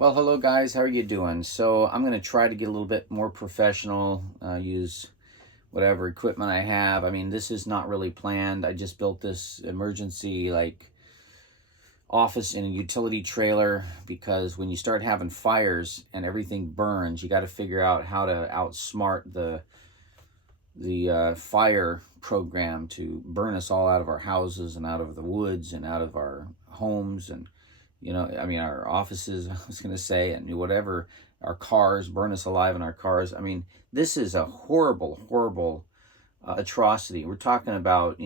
Well, hello guys, how are you doing? So I'm going to try to get a little bit more professional, use whatever equipment I have. I mean, this is not really planned. I just built this emergency office in a utility trailer because when you start having fires and everything burns, you got to figure out how to outsmart the fire program to burn us all out of our houses and out of the woods and out of our homes and I mean, our offices, I was going to say, and whatever, our cars, burn us alive in our cars. I mean, this is a horrible, horrible atrocity. We're talking about,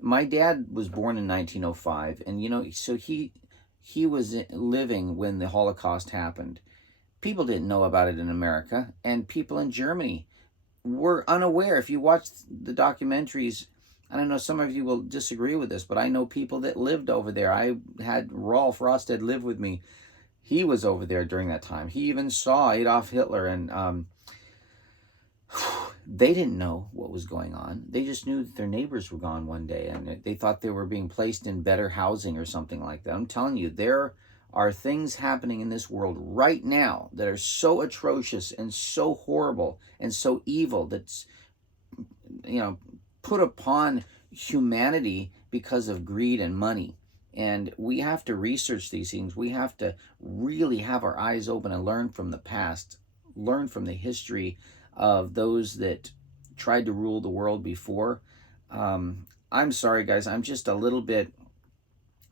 my dad was born in 1905, and, so he was living when the Holocaust happened. People didn't know about it in America, and people in Germany were unaware. If you watch the documentaries, I don't know, some of you will disagree with this, but I know people that lived over there. I had Rolf Rosted live with me. He was over there during that time. He even saw Adolf Hitler, and they didn't know what was going on. They just knew that their neighbors were gone one day, and they thought they were being placed in better housing or something like that. I'm telling you, there are things happening in this world right now that are so atrocious and so horrible and so evil that's, put upon humanity because of greed and money. And we have to research these things. We have to really have our eyes open and learn from the past, learn from the history of those that tried to rule the world before. I'm sorry, guys. I'm just a little bit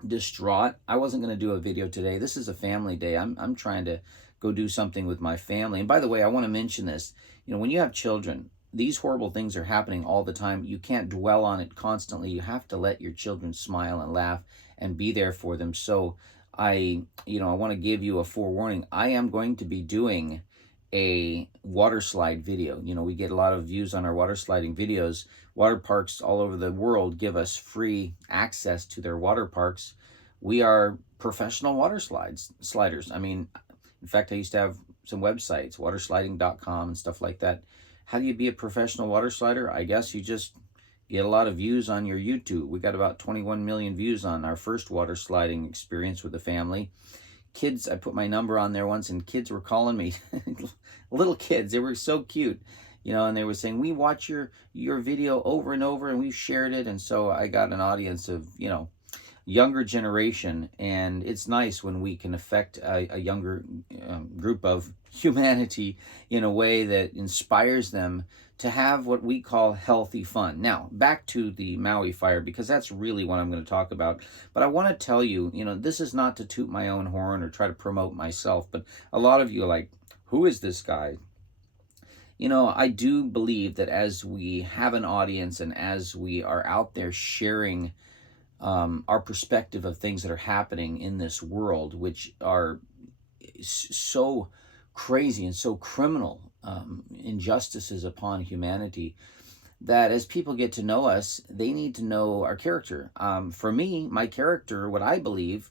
distraught. I wasn't going to do a video today. This is a family day. I'm trying to go do something with my family. And by the way, I want to mention this. When you have children, these horrible things are happening all the time. You can't dwell on it constantly. You have to let your children smile and laugh and be there for them. So I want to give you a forewarning. I am going to be doing a water slide video. We get a lot of views on our water sliding videos. Water parks all over the world give us free access to their water parks. We are professional sliders. I mean, in fact, I used to have some websites, watersliding.com and stuff like that. How do you be a professional water slider? I guess you just get a lot of views on your YouTube. We got about 21 million views on our first water sliding experience with the family. Kids, I put my number on there once, and kids were calling me. Little kids, they were so cute, and they were saying, we watch your video over and over, and we've shared it. And so I got an audience of, younger generation, and it's nice when we can affect a younger group of humanity in a way that inspires them to have what we call healthy fun. Now, back to the Maui fire, because that's really what I'm going to talk about. But I want to tell you, this is not to toot my own horn or try to promote myself, but a lot of you are like, who is this guy? I do believe that as we have an audience and as we are out there sharing our perspective of things that are happening in this world, which are so crazy and so criminal, injustices upon humanity, that as people get to know us, they need to know our character. For me, my character, what I believe,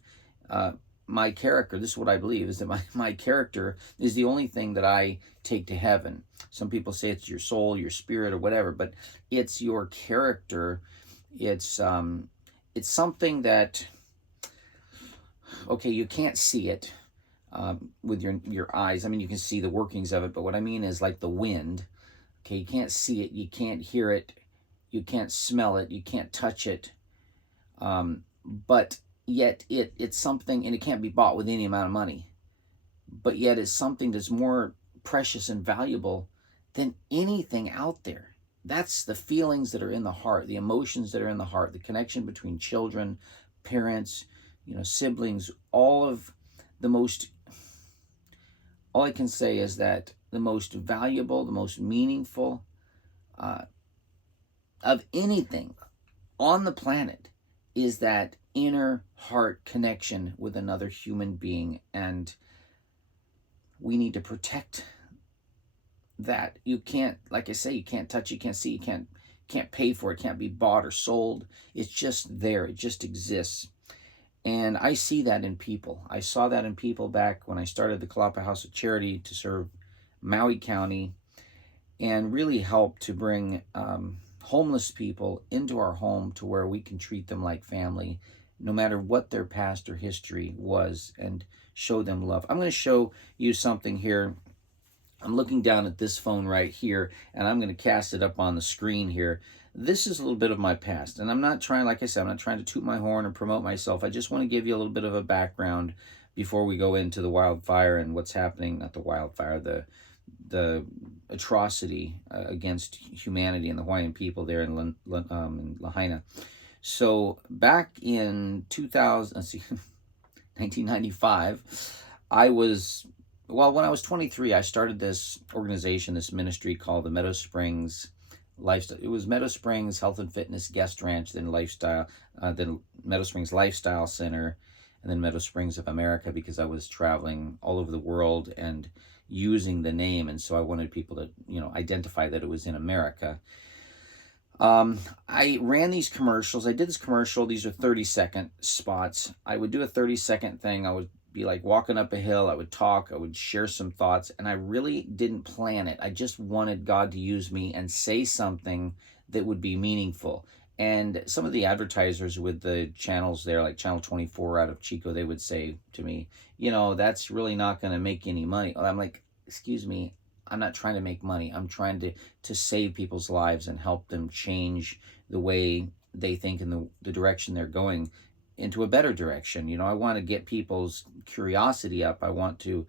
my character, this is what I believe, is that my character is the only thing that I take to heaven. Some people say it's your soul, your spirit, or whatever, but it's your character. It's something that, okay, you can't see it with your eyes. I mean, you can see the workings of it, but what I mean is like the wind. Okay, you can't see it, you can't hear it, you can't smell it, you can't touch it, but yet it's something, and it can't be bought with any amount of money, but yet it's something that's more precious and valuable than anything out there. That's the feelings that are in the heart, the emotions that are in the heart, the connection between children, parents, siblings, all I can say is that the most valuable, the most meaningful of anything on the planet is that inner heart connection with another human being. And we need to protect that. You can't, like I say, you can't touch, you can't see, you can't pay for it, can't be bought or sold. It's just there. It just exists. And I see that in people. I saw that in people back when I started the Kalapa House of Charity to serve Maui County and really help to bring homeless people into our home to where we can treat them like family, no matter what their past or history was, and show them love. I'm going to show you something here. I'm looking down at this phone right here, and I'm going to cast it up on the screen here. This is a little bit of my past, and I'm not trying, like I said, I'm not trying to toot my horn or promote myself. I just want to give you a little bit of a background before we go into the wildfire and what's happening, not the wildfire, the atrocity against humanity and the Hawaiian people there in Lahaina. So back in 1995, when I was 23, I started this organization, this ministry called the Meadow Springs Lifestyle. It was Meadow Springs Health and Fitness Guest Ranch, then then Meadow Springs Lifestyle Center, and then Meadow Springs of America, because I was traveling all over the world and using the name, and so I wanted people to, identify that it was in America. I ran these commercials. I did this commercial. These are 30-second spots. I would do a 30-second thing. I would be like walking up a hill. I would talk. I would share some thoughts, and I really didn't plan it. I just wanted God to use me and say something that would be meaningful. And some of the advertisers with the channels there, like Channel 24 out of Chico, they would say to me, that's really not going to make any money. I'm like, excuse me, I'm not trying to make money. I'm trying to save people's lives and help them change the way they think and the direction they're going into a better direction. I want to get people's curiosity up. I want to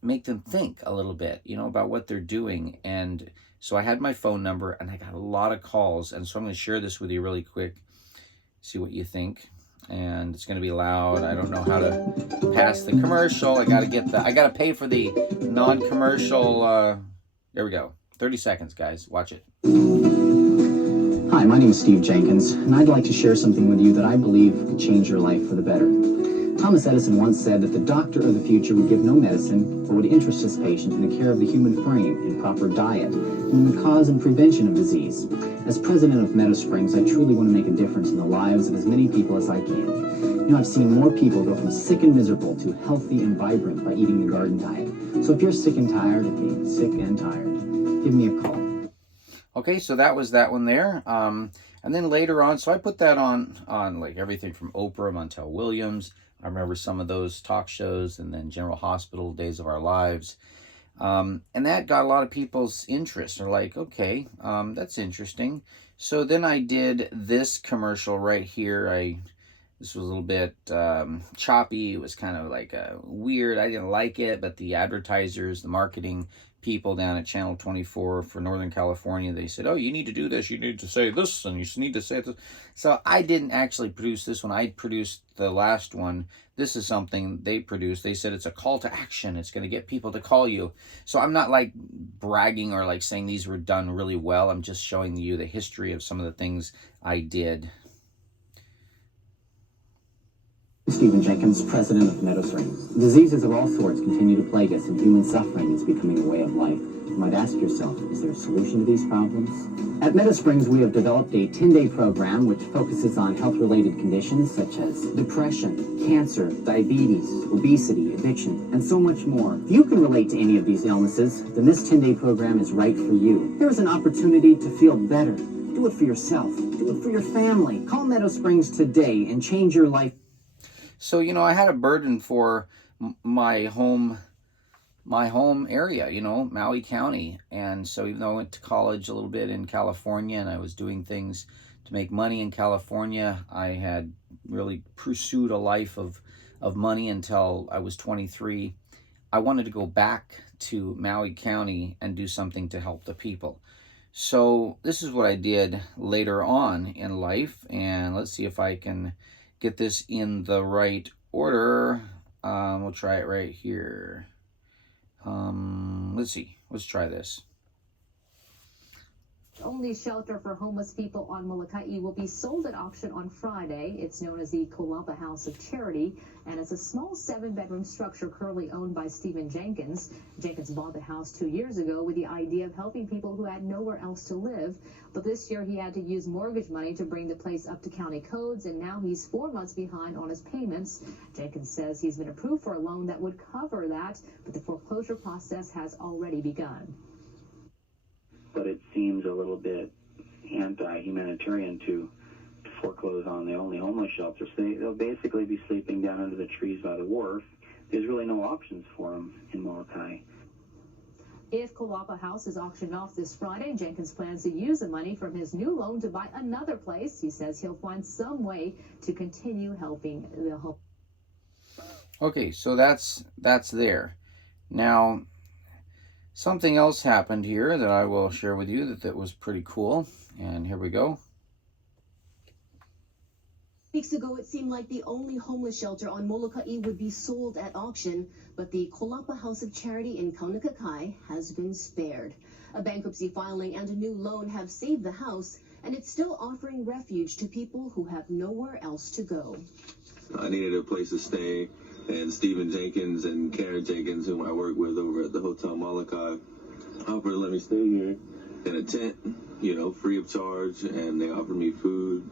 make them think a little bit, about what they're doing. And so I had my phone number, and I got a lot of calls. And so I'm going to share this with you really quick, see what you think. And it's going to be loud. I don't know how to pass the commercial. I got to pay for the non-commercial. There we go. 30 seconds, guys. Watch it. Hi, my name is Steve Jenkins, and I'd like to share something with you that I believe could change your life for the better. Thomas Edison once said that the doctor of the future would give no medicine or would interest his patient in the care of the human frame, in proper diet, and in the cause and prevention of disease. As president of Meadow Springs, I truly want to make a difference in the lives of as many people as I can. I've seen more people go from sick and miserable to healthy and vibrant by eating the garden diet. So if you're sick and tired of being sick and tired, give me a call. Okay, so that was that one there. And then later on, so I put that on like everything from Oprah, Montel Williams. I remember some of those talk shows, and then General Hospital, Days of Our Lives. And that got a lot of people's interest. They're like, okay, that's interesting. So then I did this commercial right here. This was a little bit choppy. It was kind of like weird. I didn't like it, but the advertisers, the marketing people down at Channel 24 for Northern California, they said, oh, you need to do this, you need to say this, and you need to say this. So I didn't actually produce this one. I produced the last one. This is something they produced. They said it's a call to action. It's going to get people to call you. So I'm not like bragging or like saying these were done really well. I'm just showing you the history of some of the things I did. Stephen Jenkins, president of Meadow Springs. Diseases of all sorts continue to plague us, and human suffering is becoming a way of life. You might ask yourself, is there a solution to these problems? At Meadow Springs, we have developed a 10-day program which focuses on health-related conditions such as depression, cancer, diabetes, obesity, addiction, and so much more. If you can relate to any of these illnesses, then this 10-day program is right for you. There is an opportunity to feel better. Do it for yourself. Do it for your family. Call Meadow Springs today and change your life. So, I had a burden for my home area, Maui County. And so even though I went to college a little bit in California and I was doing things to make money in California, I had really pursued a life of money until I was 23. I wanted to go back to Maui County and do something to help the people. So this is what I did later on in life. And let's see if I can get this in the right order. We'll try it right here. Let's see. Let's try this. Only shelter for homeless people on Molokai will be sold at auction on Friday. It's known as the Kaho'olawe House of Charity, and it's a small 7-bedroom structure currently owned by Stephen Jenkins. Jenkins bought the house 2 years ago with the idea of helping people who had nowhere else to live. But this year he had to use mortgage money to bring the place up to county codes, and now he's 4 months behind on his payments. Jenkins says he's been approved for a loan that would cover that, but the foreclosure process has already begun. But it seems a little bit anti-humanitarian to foreclose on the only homeless shelter. So they'll basically be sleeping down under the trees by the wharf there's really no options for them in Molokai. If Kaho'olawe House is auctioned off this Friday, Jenkins plans to use the money from his new loan to buy another place. He says he'll find some way to continue helping the home. Okay, so that's there. Now, something else happened here that I will share with you that was pretty cool. And here we go. Weeks ago, it seemed like the only homeless shelter on Molokai would be sold at auction, but the Kaho'olawe House of Charity in Kaunakakai has been spared. A bankruptcy filing and a new loan have saved the house, and it's still offering refuge to people who have nowhere else to go. I needed a place to stay, and Stephen Jenkins and Karen Jenkins, whom I work with over at the Hotel Molokai, offered to let me stay here in a tent, you know, free of charge, and they offered me food.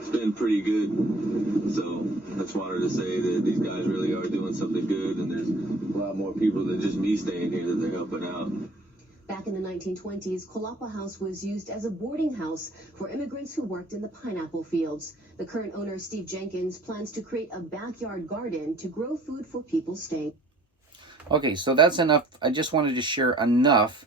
It's been pretty good, so I just wanted to say that these guys really are doing something good, and there's a lot more people than just me staying here that they're helping out. Back in the 1920s, Kaho'olawe House was used as a boarding house for immigrants who worked in the pineapple fields. The current owner, Steve Jenkins, plans to create a backyard garden to grow food for people staying. Okay, so that's enough. I just wanted to share enough.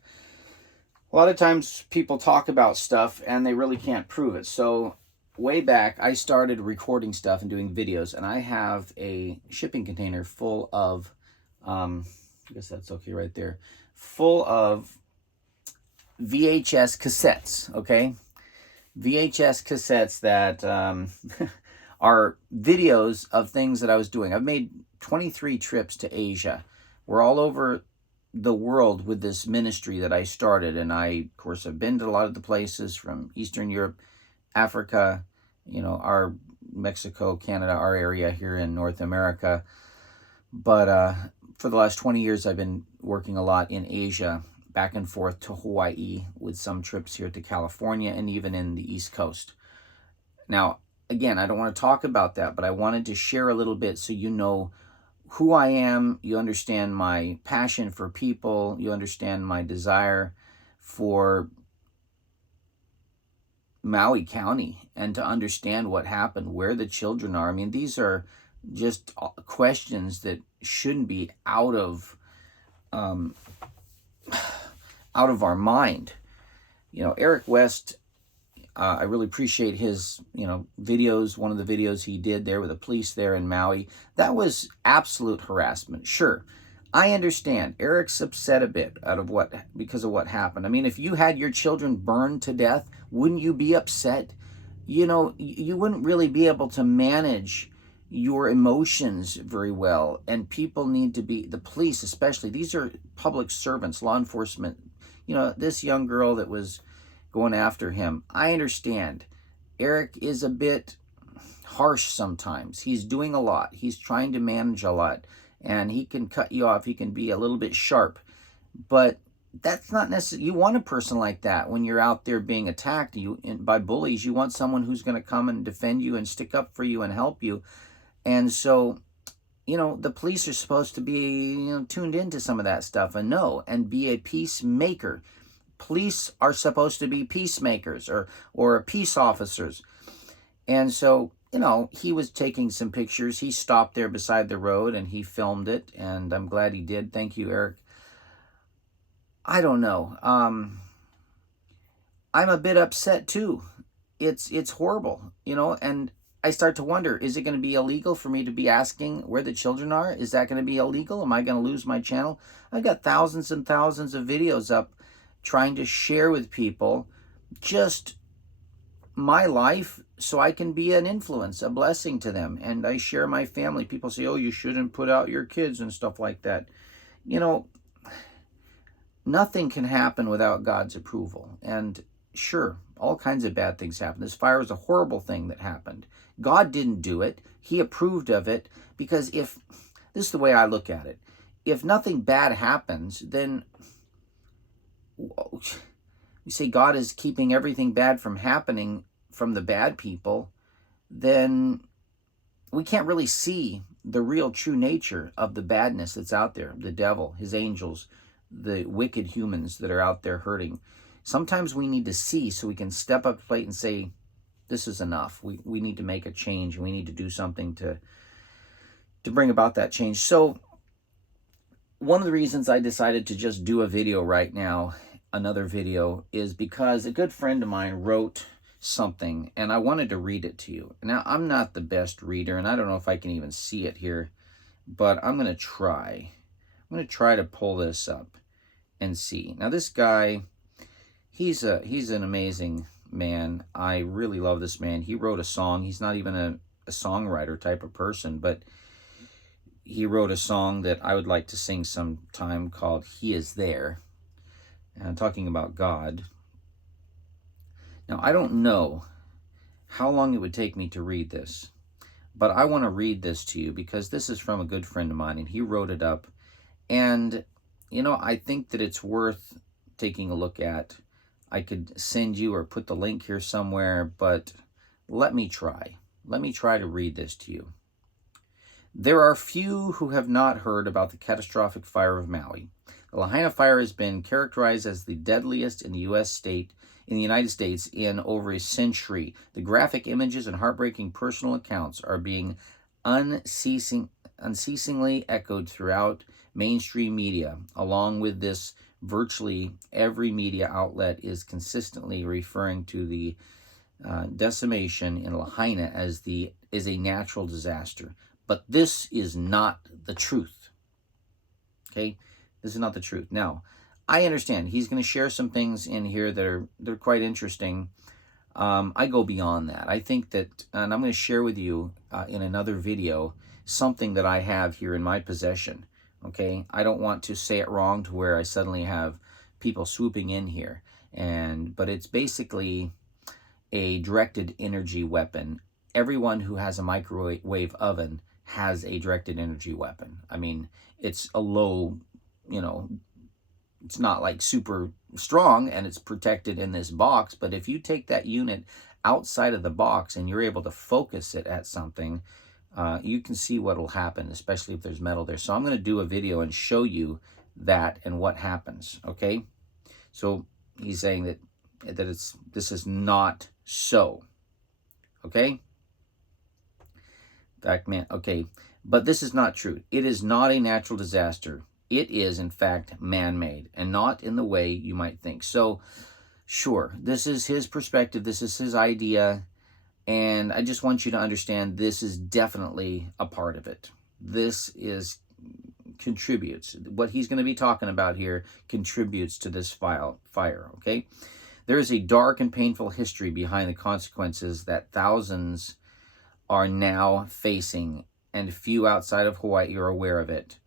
A lot of times people talk about stuff and they really can't prove it. So way back, I started recording stuff and doing videos, and I have a shipping container full of, I guess that's okay right there, full of VHS cassettes, okay? VHS cassettes that are videos of things that I was doing. I've made 23 trips to Asia. We're all over the world with this ministry that I started, and I, of course, have been to a lot of the places from Eastern Europe, Africa, you know, our Mexico, Canada, our area here in North America. But for the last 20 years, I've been working a lot in Asia, back and forth to Hawaii, with some trips here to California and even in the East Coast. Now, again, I don't want to talk about that, but I wanted to share a little bit so you know who I am, you understand my passion for people, you understand my desire for Maui County, and to understand what happened, where the children are. I mean, these are just questions that shouldn't be out of our mind. You know, Eric West, I really appreciate his, videos. One of the videos he did there with the police there in Maui, that was absolute harassment. Sure, I understand. Eric's upset a bit because of what happened. I mean, if you had your children burned to death, wouldn't you be upset? You know, you wouldn't really be able to manage your emotions very well. And people need to be, the police especially, these are public servants, law enforcement. You know, this young girl that was going after him, I understand. Eric is a bit harsh sometimes. He's doing a lot. He's trying to manage a lot. And he can cut you off. He can be a little bit sharp. But that's not necessary. You want a person like that when you're out there being attacked by bullies. You want someone who's going to come and defend you and stick up for you and help you. And so, the police are supposed to be tuned into some of that stuff and know and be a peacemaker. Police are supposed to be peacemakers or peace officers. And so, he was taking some pictures. He stopped there beside the road and he filmed it. And I'm glad he did. Thank you, Eric. I don't know. I'm a bit upset too. It's horrible, and I start to wonder, is it going to be illegal for me to be asking where the children are? Is that going to be illegal? Am I going to lose my channel? I've got thousands and thousands of videos up trying to share with people just my life so I can be an influence, a blessing to them. And I share my family. People say, oh, you shouldn't put out your kids and stuff like that. Nothing can happen without God's approval. And sure, all kinds of bad things happen. This fire was a horrible thing that happened. God didn't do it. He approved of it, because this is the way I look at it. If nothing bad happens, then you say God is keeping everything bad from happening from the bad people, then we can't really see the real true nature of the badness that's out there, the devil, his angels, the wicked humans that are out there hurting. Sometimes we need to see so we can step up to the plate and say, this is enough. We need to make a change. We need to do something bring about that change. So one of the reasons I decided to just do a video right now, another video, is because a good friend of mine wrote something and I wanted to read it to you. Now, I'm not the best reader and I don't know if I can even see it here, but I'm going to try. I'm going to try to pull this up and see. Now, this guy, he's an amazing man. I really love this man. He wrote a song. He's not even a songwriter type of person, but he wrote a song that I would like to sing sometime called He Is There. And I'm talking about God. Now, I don't know how long it would take me to read this, but I want to read this to you because this is from a good friend of mine and he wrote it up. And, you know, I think that it's worth taking a look at. I could send you or put the link here somewhere, but let me try. Let me try to read this to you. There are few who have not heard about the catastrophic fire of Maui. The Lahaina fire has been characterized as the deadliest in the United States in over a century. The graphic images and heartbreaking personal accounts are being unceasingly echoed throughout mainstream media. Along with this, virtually every media outlet is consistently referring to the decimation in Lahaina as a natural disaster. But this is not the truth. Okay? This is not the truth. Now, I understand he's going to share some things in here that they're quite interesting. I go beyond that. I think that, and I'm going to share with you in another video something that I have here in my possession. Okay? I don't want to say it wrong to where I suddenly have people swooping in here. But it's basically a directed energy weapon. Everyone who has a microwave oven has a directed energy weapon. I mean, it's a low, it's not like super strong and it's protected in this box, but if you take that unit outside of the box and you're able to focus it at something, you can see what will happen, especially if there's metal there. So I'm going to do a video and show you that and what happens, okay? So he's saying that this is not so, okay? In fact, man, okay, but this is not true. It is not a natural disaster. It is, in fact, man-made, and not in the way you might think. So, sure, this is his perspective. This is his idea, and I just want you to understand this is definitely a part of it. This contributes. What he's going to be talking about here contributes to this fire, okay? There is a dark and painful history behind the consequences that thousands are now facing, and few outside of Hawaii are aware of it.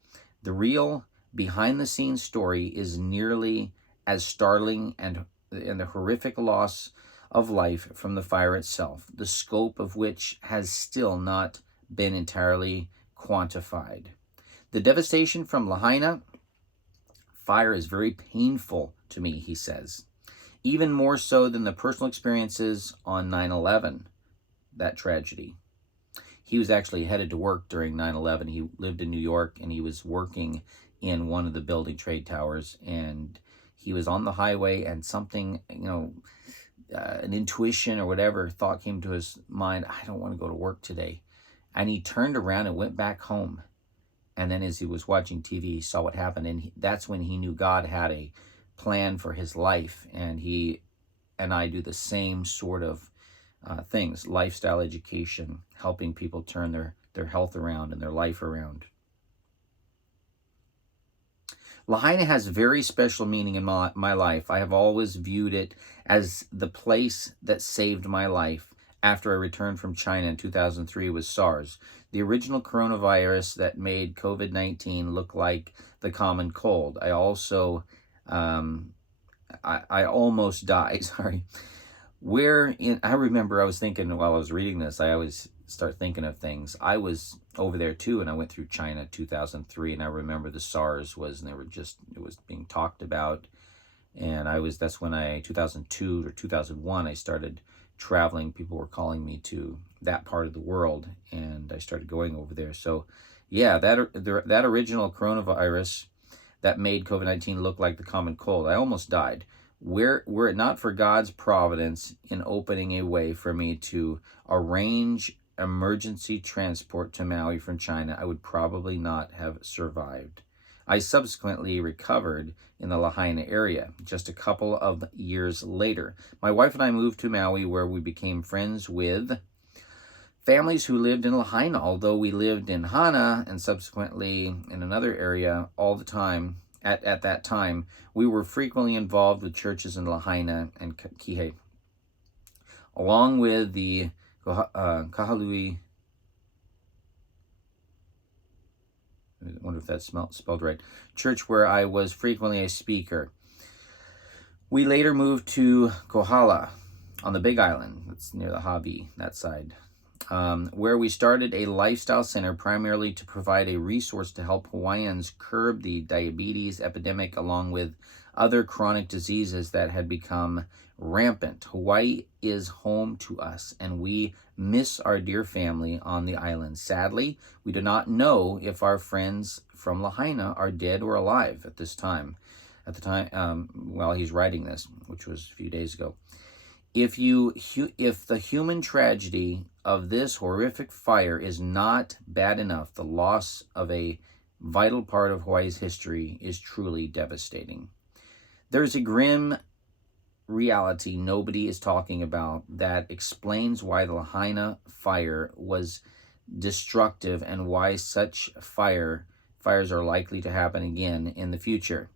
The real behind-the-scenes story is nearly as startling and the horrific loss of life from the fire itself, the scope of which has still not been entirely quantified. The devastation from Lahaina fire is very painful to me, he says, even more so than the personal experiences on 9/11, that tragedy. He was actually headed to work during 9/11. He lived in New York, and he was working in one of the building trade towers, and he was on the highway, and something, an intuition or whatever thought came to his mind, I don't want to go to work today. And he turned around and went back home. And then as he was watching TV, he saw what happened, and that's when he knew God had a plan for his life. And he and I do the same sort of things, lifestyle education, helping people turn their health around and their life around. Lahaina has very special meaning in my life. I have always viewed it as the place that saved my life after I returned from China in 2003 with SARS, the original coronavirus that made COVID-19 look like the common cold. I also, I almost died, sorry. I remember I was thinking while I was reading this, I always start thinking of things. I was over there too, and I went through China 2003, and I remember the SARS was, and it was being talked about. And that's when 2002 or 2001, I started traveling. People were calling me to that part of the world, and I started going over there. So yeah, that original coronavirus that made COVID-19 look like the common cold, I almost died. Were it not for God's providence in opening a way for me to arrange emergency transport to Maui from China, I would probably not have survived. I subsequently recovered in the Lahaina area just a couple of years later. My wife and I moved to Maui, where we became friends with families who lived in Lahaina, although we lived in Hana and subsequently in another area all the time. At that time, we were frequently involved with churches in Lahaina and Kihei. Along with the Kaho'olawe, I wonder if that's spelled right, church where I was frequently a speaker. We later moved to Kohala on the Big Island. That's near the Hawaii, that side, where we started a lifestyle center primarily to provide a resource to help Hawaiians curb the diabetes epidemic along with other chronic diseases that had become rampant. Hawaii is home to us, and we miss our dear family on the island. Sadly, we do not know if our friends from Lahaina are dead or alive at this time. At the time, while he's writing this, which was a few days ago. If the human tragedy of this horrific fire is not bad enough, the loss of a vital part of Hawaii's history is truly devastating. There's a grim reality nobody is talking about that explains why the Lahaina fire was destructive and why such fires are likely to happen again in the future.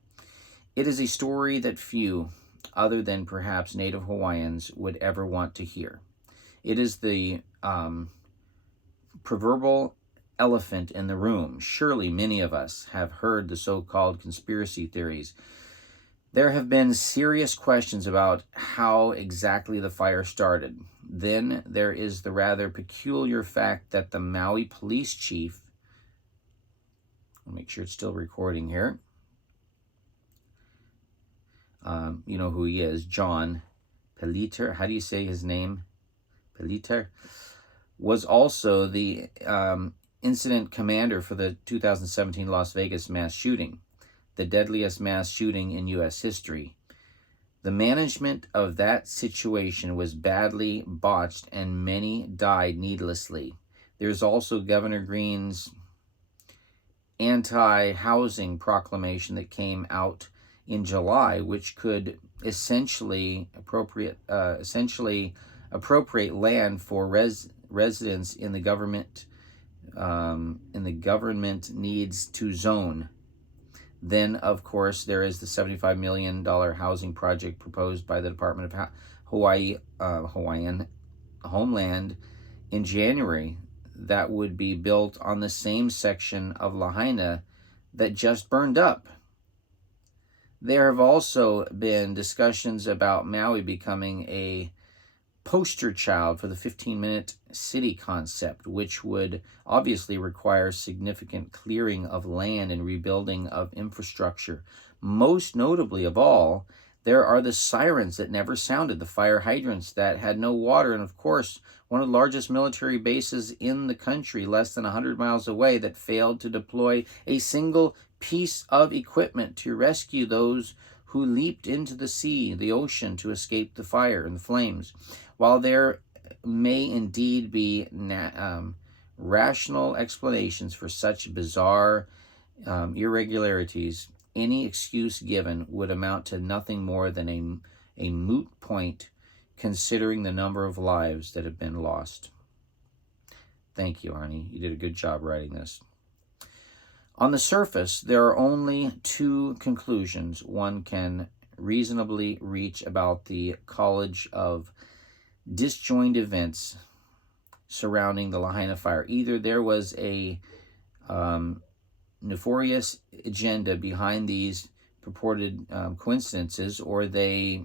It is a story that few, other than perhaps Native Hawaiians, would ever want to hear. It is the proverbial elephant in the room. Surely many of us have heard the so-called conspiracy theories. There have been serious questions about how exactly the fire started. Then there is the rather peculiar fact that the Maui police chief, I'll make sure it's still recording here, you know who he is, John Peliter, how do you say his name? Peliter, was also the incident commander for the 2017 Las Vegas mass shooting, the deadliest mass shooting in U.S. history. The management of that situation was badly botched and many died needlessly. There's also Governor Green's anti-housing proclamation that came out in July, which could essentially appropriate land for residents in the government needs to zone. Then, of course, there is the $75 million housing project proposed by the Department of Hawaiian Homeland in January that would be built on the same section of Lahaina that just burned up. There have also been discussions about Maui becoming a poster child for the 15-minute city concept, which would obviously require significant clearing of land and rebuilding of infrastructure. Most notably of all, there are the sirens that never sounded, the fire hydrants that had no water, and of course, one of the largest military bases in the country, less than 100 miles away, that failed to deploy a single piece of equipment to rescue those who leaped into the sea, the ocean, to escape the fire and the flames. While there may indeed be rational explanations for such bizarre irregularities, any excuse given would amount to nothing more than a moot point, considering the number of lives that have been lost. Thank you, Arnie. You did a good job writing this. On the surface, there are only two conclusions one can reasonably reach about the college of disjoint events surrounding the Lahaina fire. Either there was a nefarious agenda behind these purported coincidences, or they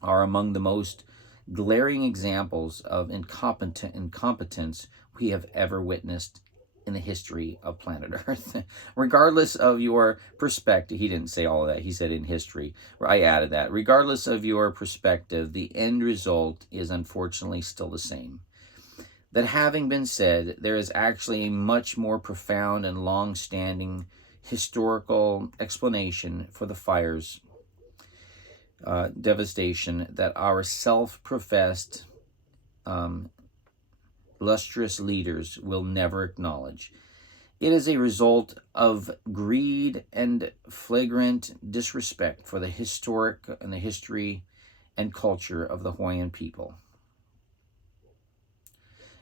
are among the most glaring examples of incompetence we have ever witnessed in the history of planet Earth. Regardless of your perspective, he didn't say all of that, he said in history, I added that. Regardless of your perspective, the end result is unfortunately still the same. That having been said, there is actually a much more profound and long-standing historical explanation for the fire's devastation that our self-professed illustrious leaders will never acknowledge. It is a result of greed and flagrant disrespect for the history and culture of the Hawaiian people.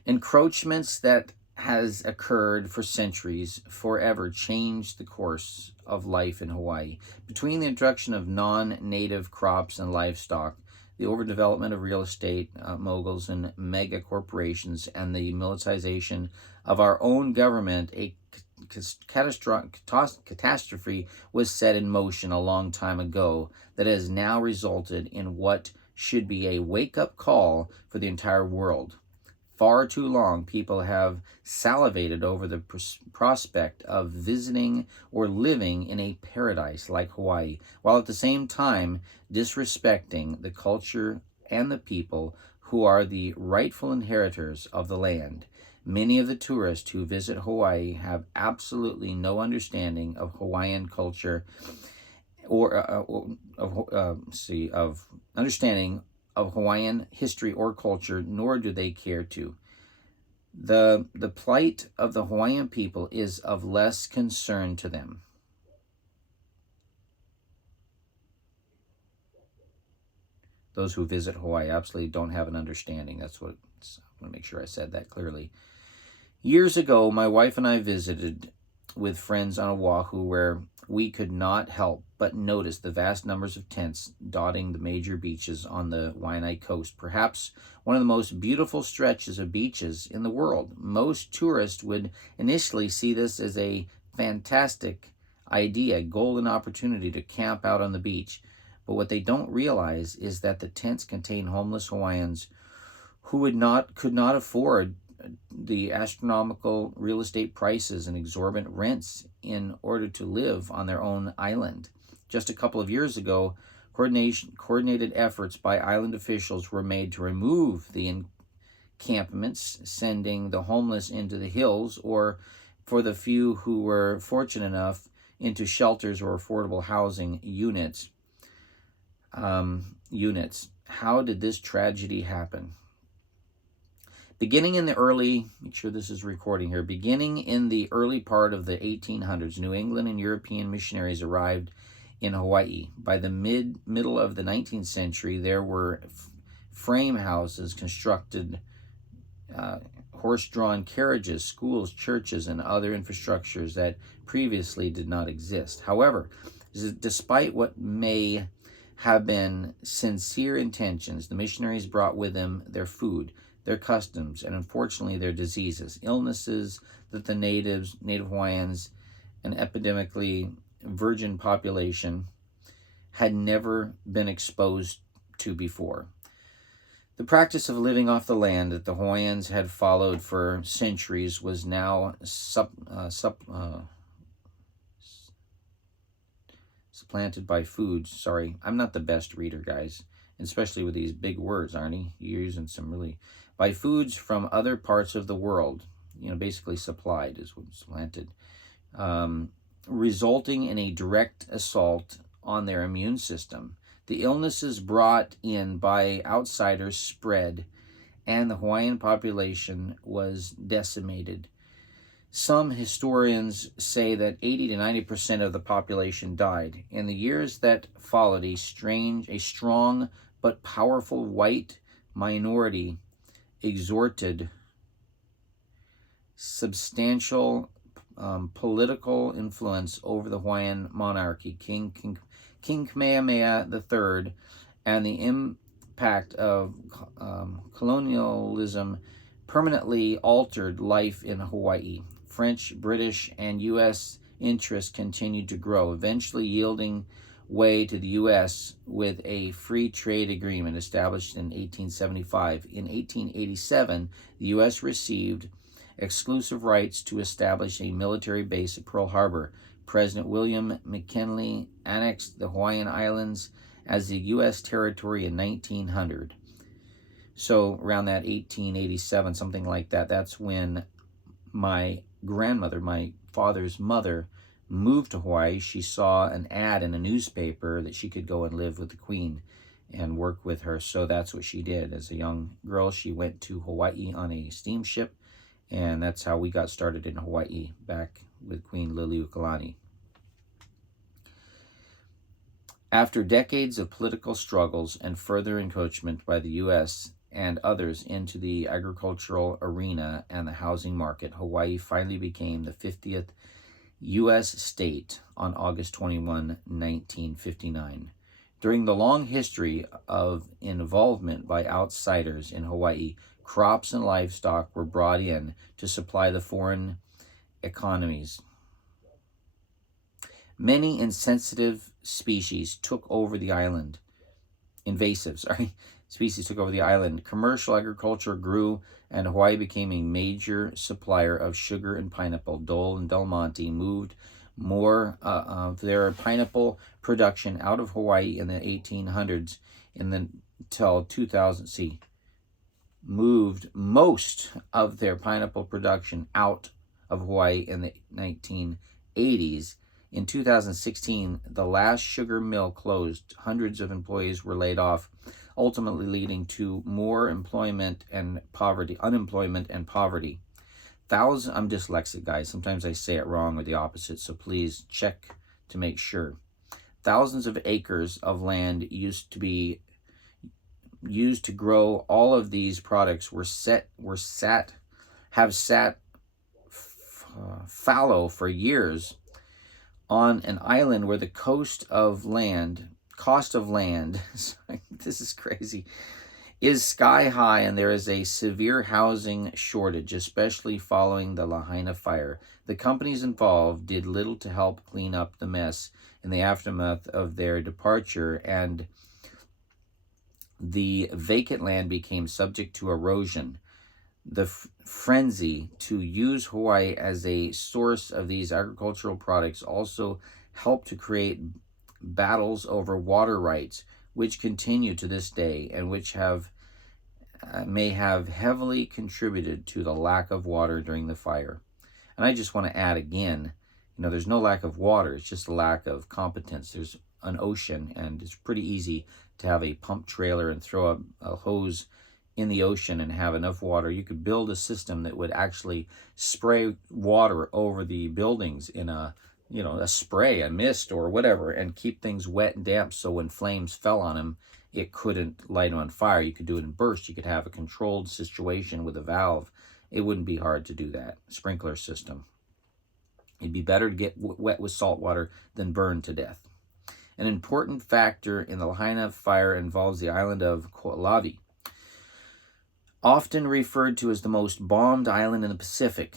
Encroachments that has occurred for centuries forever changed the course of life in Hawaii. Between the introduction of non-native crops and livestock, the overdevelopment of real estate moguls and mega corporations, and the militarization of our own government, a catastrophe was set in motion a long time ago that has now resulted in what should be a wake-up call for the entire world. Far too long, people have salivated over the prospect of visiting or living in a paradise like Hawaii, while at the same time disrespecting the culture and the people who are the rightful inheritors of the land. Many of the tourists who visit Hawaii have absolutely no understanding of Hawaiian culture of understanding of Hawaiian history or culture, nor do they care to. The plight of the Hawaiian people is of less concern to them. Those who visit Hawaii absolutely don't have an understanding. That's what I want to make sure I said that clearly. Years ago, my wife and I visited with friends on Oahu, where we could not help but notice the vast numbers of tents dotting the major beaches on the Waianae coast, perhaps one of the most beautiful stretches of beaches in the world. Most tourists would initially see this as a fantastic idea, a golden opportunity to camp out on the beach. But what they don't realize is that the tents contain homeless Hawaiians who could not afford the astronomical real estate prices and exorbitant rents in order to live on their own island. Just a couple of years ago, coordinated efforts by island officials were made to remove the encampments, sending the homeless into the hills, or for the few who were fortunate enough, into shelters or affordable housing units. How did this tragedy happen? Beginning in the early part of the 1800s, New England and European missionaries arrived in Hawaii. By the middle of the 19th century, there were frame houses constructed, horse-drawn carriages, schools, churches, and other infrastructures that previously did not exist. However, despite what may have been sincere intentions, the missionaries brought with them their food, their customs, and unfortunately their diseases, illnesses that the native Hawaiians, an epidemically virgin population, had never been exposed to before. The practice of living off the land that the Hawaiians had followed for centuries was now supplanted by foods. Sorry, I'm not the best reader, guys, especially with these big words, Arnie. You're using some really... By foods from other parts of the world, basically supplied is what's supplanted, resulting in a direct assault on their immune system. The illnesses brought in by outsiders spread, and the Hawaiian population was decimated. Some historians say that 80 to 90% of the population died. In the years that followed, a strong but powerful white minority exerted substantial political influence over the Hawaiian monarchy. King Kamehameha III, and the impact of colonialism permanently altered life in Hawaii. French, British, and U.S. interests continued to grow, eventually yielding way to the U.S. with a free trade agreement established in 1875. In 1887, the U.S. received exclusive rights to establish a military base at Pearl Harbor. President William McKinley annexed the Hawaiian Islands as the U.S. territory in 1900. So around that 1887, something like that, that's when my grandmother, my father's mother, moved to Hawaii. She saw an ad in a newspaper that she could go and live with the Queen. and work with her. So that's what she did. As a young girl, she went to Hawaii on a steamship, and that's how we got started in Hawaii back with Queen Liliuokalani. After decades of political struggles and further encroachment by the U.S. and others into the agricultural arena and the housing market, Hawaii finally became the 50th U.S. state on August 21, 1959. During the long history of involvement by outsiders in Hawaii, crops and livestock were brought in to supply the foreign economies. Many insensitive species took over the island. Species took over the island. Commercial agriculture grew, and Hawaii became a major supplier of sugar and pineapple. Dole and Del Monte moved more of their pineapple production out of Hawaii in the 1800s until 2000. Moved most of their pineapple production out of Hawaii in the 1980s. In 2016, the last sugar mill closed. Hundreds of employees were laid off, ultimately leading to more unemployment and poverty. I'm dyslexic, guys. Sometimes I say it wrong or the opposite, so please check to make sure. Thousands of acres of land used to grow all of these products have sat fallow for years on an island where the cost of land, this is crazy, is sky high, and there is a severe housing shortage, especially following the Lahaina fire. The companies involved did little to help clean up the mess in the aftermath of their departure, and the vacant land became subject to erosion. The frenzy to use Hawaii as a source of these agricultural products also helped to create battles over water rights, which continue to this day and which may have heavily contributed to the lack of water during the fire. And I just want to add again, there's no lack of water, it's just a lack of competence. There's an ocean, and it's pretty easy to have a pump trailer and throw a hose in the ocean and have enough water. You could build a system that would actually spray water over the buildings in a spray, a mist or whatever, and keep things wet and damp, so when flames fell on them, it couldn't light on fire. You could do it in bursts. You could have a controlled situation with a valve. It wouldn't be hard to do that. Sprinkler system. It'd be better to get wet with salt water than burned to death. An important factor in the Lahaina fire involves the island of Kaho'olawe, often referred to as the most bombed island in the Pacific.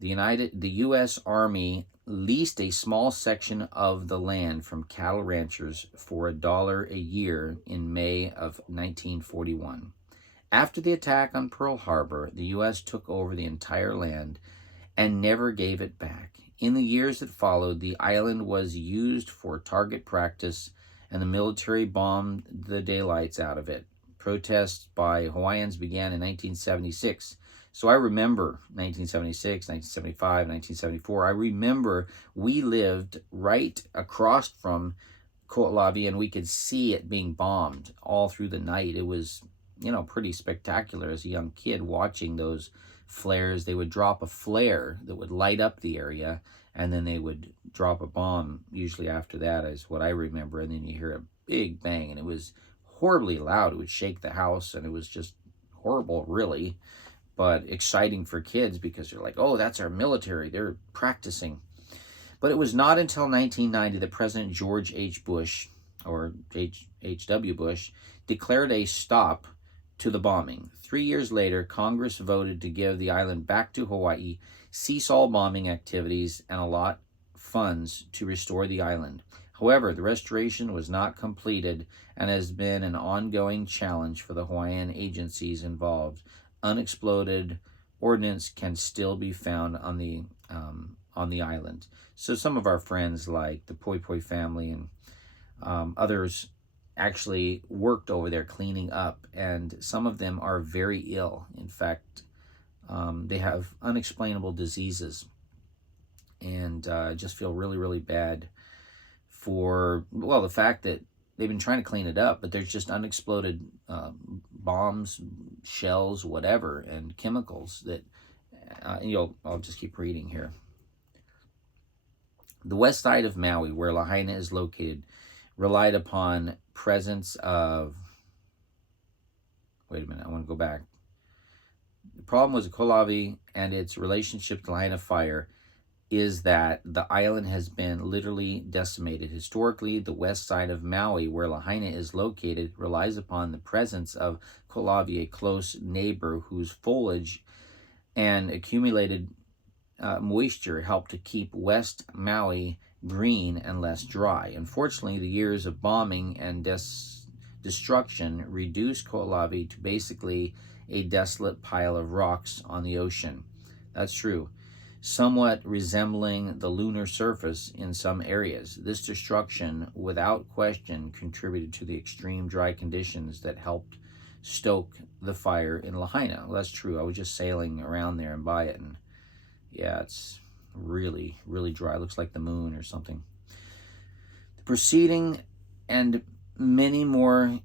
The U.S. Army leased a small section of the land from cattle ranchers for $1 a year in May of 1941. After the attack on Pearl Harbor, the U.S. took over the entire land and never gave it back. In the years that followed, the island was used for target practice, and the military bombed the daylights out of it. Protests by Hawaiians began in 1976. So I remember 1976, 1975, 1974. I remember we lived right across from Kaho'olawe, and we could see it being bombed all through the night. It was, pretty spectacular as a young kid watching those flares. They would drop a flare that would light up the area, and then they would drop a bomb usually after that, is what I remember. And then you hear a big bang, and it was horribly loud. It would shake the house, and it was just horrible, really, but exciting for kids because they're like, oh, that's our military. They're practicing. But it was not until 1990 that President George H. Bush, or H.W. Bush, declared a stop to the bombing. 3 years later, Congress voted to give the island back to Hawaii, cease all bombing activities, and allot funds to restore the island. However, the restoration was not completed and has been an ongoing challenge for the Hawaiian agencies involved. Unexploded ordnance can still be found on the island. So some of our friends, like the Poi Poi family and others, actually worked over there cleaning up, and some of them are very ill. In fact, they have unexplainable diseases, and I just feel really, really bad for, the fact that they've been trying to clean it up, but there's just unexploded bombs, shells, whatever, and chemicals that, I'll just keep reading here. The west side of Maui, where Lahaina is located, relied upon presence of, wait a minute, I want to go back. The problem was Kaho'olawe and its relationship to Lahaina fire is that the island has been literally decimated. Historically, the west side of Maui, where Lahaina is located, relies upon the presence of Kaho'olawe, a close neighbor whose foliage and accumulated moisture help to keep West Maui green and less dry. Unfortunately, the years of bombing and destruction reduced Kaho'olawe to basically a desolate pile of rocks on the ocean. That's true. Somewhat resembling the lunar surface in some areas. This destruction, without question, contributed to the extreme dry conditions that helped stoke the fire in Lahaina. Well, that's true. I was just sailing around there and by it, and yeah, it's really, really dry. It looks like the moon or something. The proceeding and many more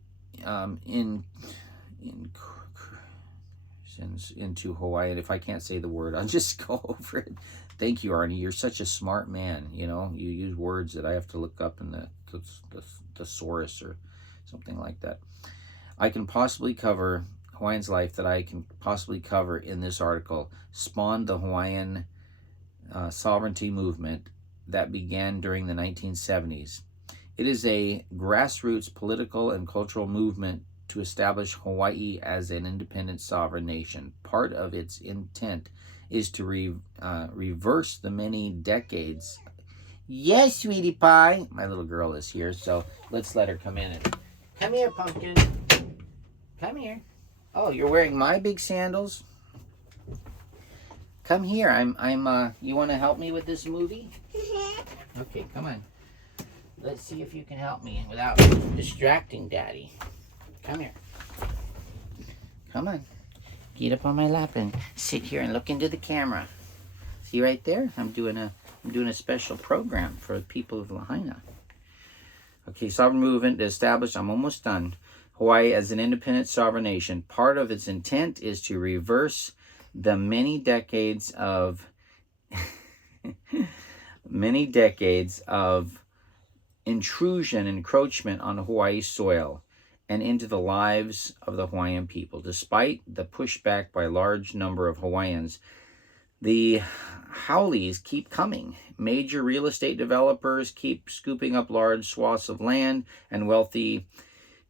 into Hawaii. And if I can't say the word, I'll just go over it. Thank you, Arnie. You're such a smart man. You know, you use words that I have to look up in the thesaurus or something like that. I can possibly cover Hawaiian's life that I can possibly cover in this article spawned the Hawaiian sovereignty movement that began during the 1970s. It is a grassroots political and cultural movement to establish Hawaii as an independent sovereign nation. Part of its intent is to reverse the many decades. Yes, sweetie pie. My little girl is here, so let's let her come in. Come here, pumpkin. Come here. Oh, you're wearing my big sandals? Come here. You want to help me with this movie? Okay, come on. Let's see if you can help me without distracting Daddy. Come here. Come on. Get up on my lap and sit here and look into the camera. See right there? I'm doing a special program for the people of Lahaina. Okay, sovereign movement established. I'm almost done. Hawaii as an independent sovereign nation. Part of its intent is to reverse the many decades of intrusion, encroachment on Hawaii soil and into the lives of the Hawaiian people. Despite the pushback by a large number of Hawaiians, the haoles keep coming. Major real estate developers keep scooping up large swaths of land, and wealthy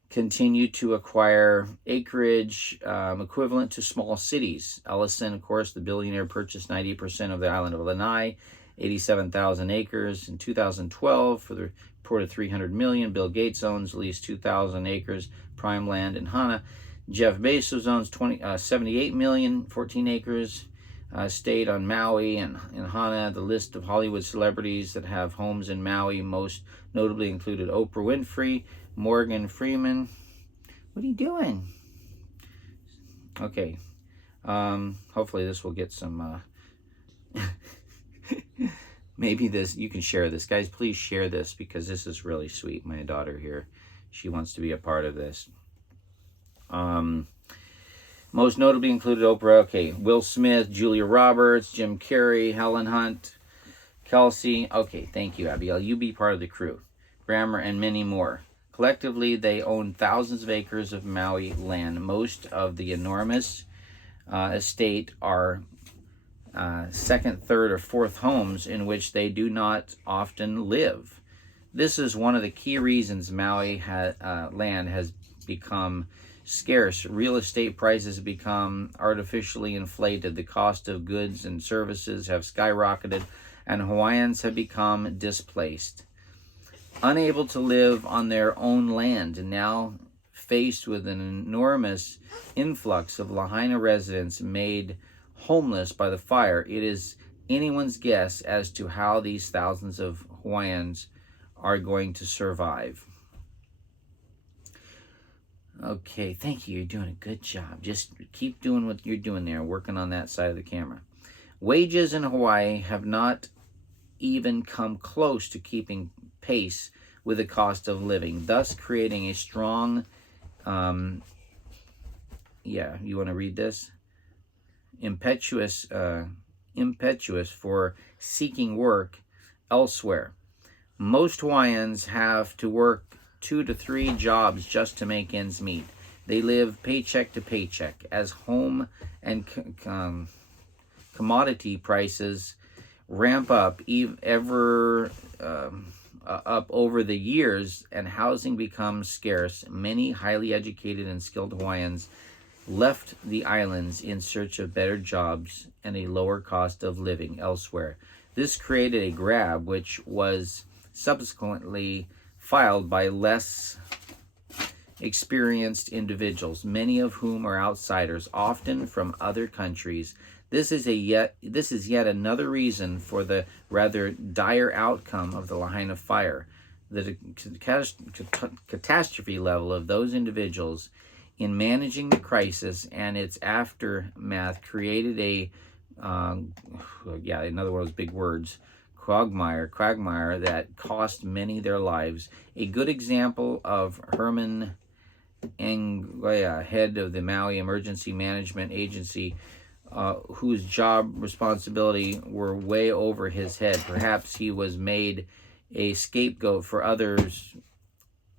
continue to acquire acreage equivalent to small cities. Ellison, of course, the billionaire, purchased 90% of the island of Lanai, 87,000 acres in 2012 for the report of $300 million. Bill Gates owns at least 2,000 acres prime land in Hana. Jeff Bezos owns 78 million, 14 acres estate on Maui and in Hana. The list of Hollywood celebrities that have homes in Maui most notably included Oprah Winfrey, Morgan Freeman. What are you doing? Okay. Hopefully this will get some maybe this, you can share this. Guys, please share this because this is really sweet. My daughter here, she wants to be a part of this. Most notably included Oprah, okay, Will Smith, Julia Roberts, Jim Carrey, Helen Hunt, Kelsey. Okay, thank you, Abigail. You be part of the crew. Grammar and many more. Collectively, they own thousands of acres of Maui land. Most of the enormous estate are second, third, or fourth homes in which they do not often live. This is one of the key reasons Maui land has become scarce. Real estate prices have become artificially inflated. The cost of goods and services have skyrocketed, and Hawaiians have become displaced. Unable to live on their own land, and now faced with an enormous influx of Lahaina residents made homeless by the fire, it is anyone's guess as to how these thousands of Hawaiians are going to survive. Okay, thank you. You're doing a good job. Just keep doing what you're doing there, working on that side of the camera. Wages in Hawaii have not even come close to keeping pace with the cost of living, thus creating a strong, you want to read this? Impetuous for seeking work elsewhere. Most Hawaiians have to work 2 to 3 jobs just to make ends meet. They live paycheck to paycheck. As home and commodity prices ramp up up over the years and housing becomes scarce, many highly educated and skilled Hawaiians left the islands in search of better jobs and a lower cost of living elsewhere. This created a grab which was subsequently filed by less experienced individuals, many of whom are outsiders, often from other countries. This is yet another reason for the rather dire outcome of the Lahaina fire. The catastrophe level of those individuals in managing the crisis and its aftermath created a, in other words, big words, quagmire that cost many their lives. A good example of Herman Angoya, head of the Maui Emergency Management Agency, whose job responsibility were way over his head. Perhaps he was made a scapegoat for others'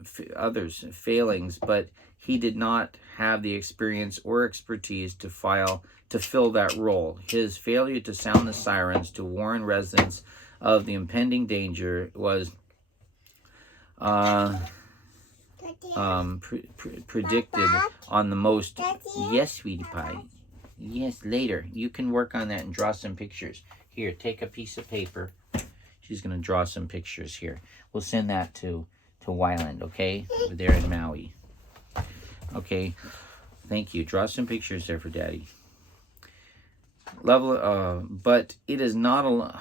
failings, but he did not have the experience or expertise to fill that role. His failure to sound the sirens to warn residents of the impending danger was predicted on the most. Yes, sweetie pie. Yes, later. You can work on that and draw some pictures. Here, take a piece of paper. She's going to draw some pictures here. We'll send that to Wyland, okay? Over there in Maui. Okay. Thank you. Draw some pictures there for Daddy. But it is not a...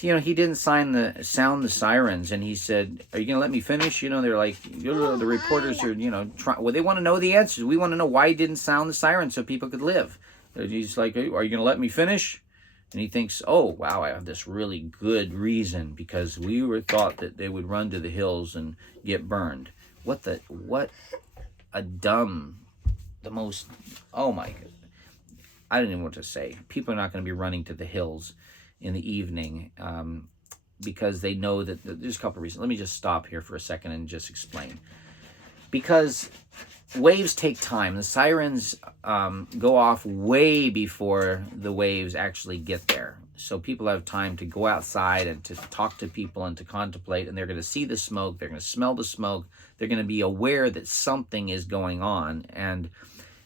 he didn't sound the sirens, and he said, "Are you going to let me finish?" They're like, the reporters are, they want to know the answers. We want to know why he didn't sound the sirens so people could live. He's like, "Are you going to let me finish?" And he thinks, "Oh, wow, I have this really good reason, because we thought that they would run to the hills and get burned." Oh my God. I don't even know what to say. People are not going to be running to the hills in the evening because they know that there's a couple of reasons. Let me just stop here for a second and just explain. Because waves take time. The sirens go off way before the waves actually get there. So people have time to go outside and to talk to people and to contemplate, and they're going to see the smoke, they're going to smell the smoke, they're going to be aware that something is going on, and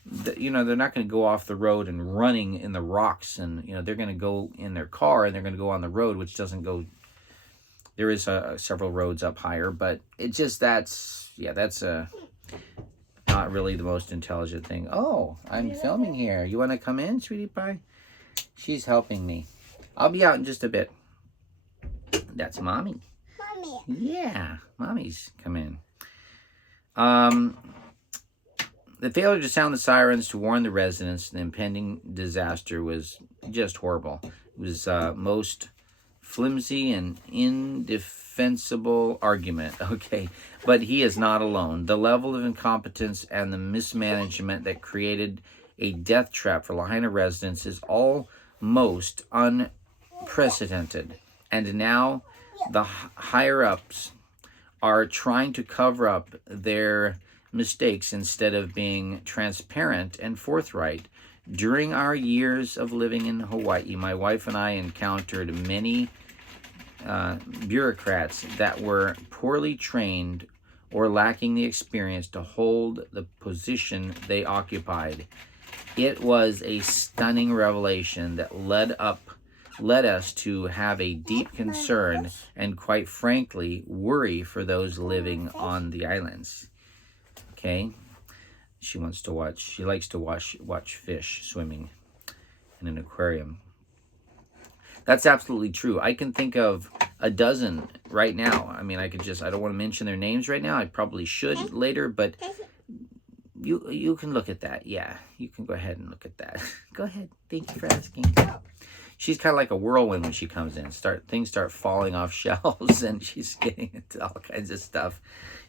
they're not going to go off the road and running in the rocks, and they're going to go in their car and they're going to go on the road, which doesn't go. There is several roads up higher, but it's just that's not really the most intelligent thing. Oh, I'm filming here. You want to come in, sweetie pie? She's helping me. I'll be out in just a bit. That's Mommy. Mommy. Yeah, Mommy's come in. The failure to sound the sirens to warn the residents of the impending disaster was just horrible. It was most flimsy and indefensible argument, okay? But he is not alone. The level of incompetence and the mismanagement that created a death trap for Lahaina residents is almost unprecedented. And now the higher-ups are trying to cover up their mistakes instead of being transparent and forthright. During our years of living in Hawaii, my wife and I encountered many bureaucrats that were poorly trained or lacking the experience to hold the position they occupied. It was a stunning revelation that led us to have a deep concern and, quite frankly, worry for those living on the islands. Okay, she likes to watch fish swimming in an aquarium. That's absolutely true. I can think of a dozen right now. I mean, I don't want to mention their names right now. I probably should later, but you can look at that. Yeah, you can go ahead and look at that. Go ahead. Thank you for asking. she's kind of like a whirlwind when she comes in. Things start falling off shelves, and she's getting into all kinds of stuff.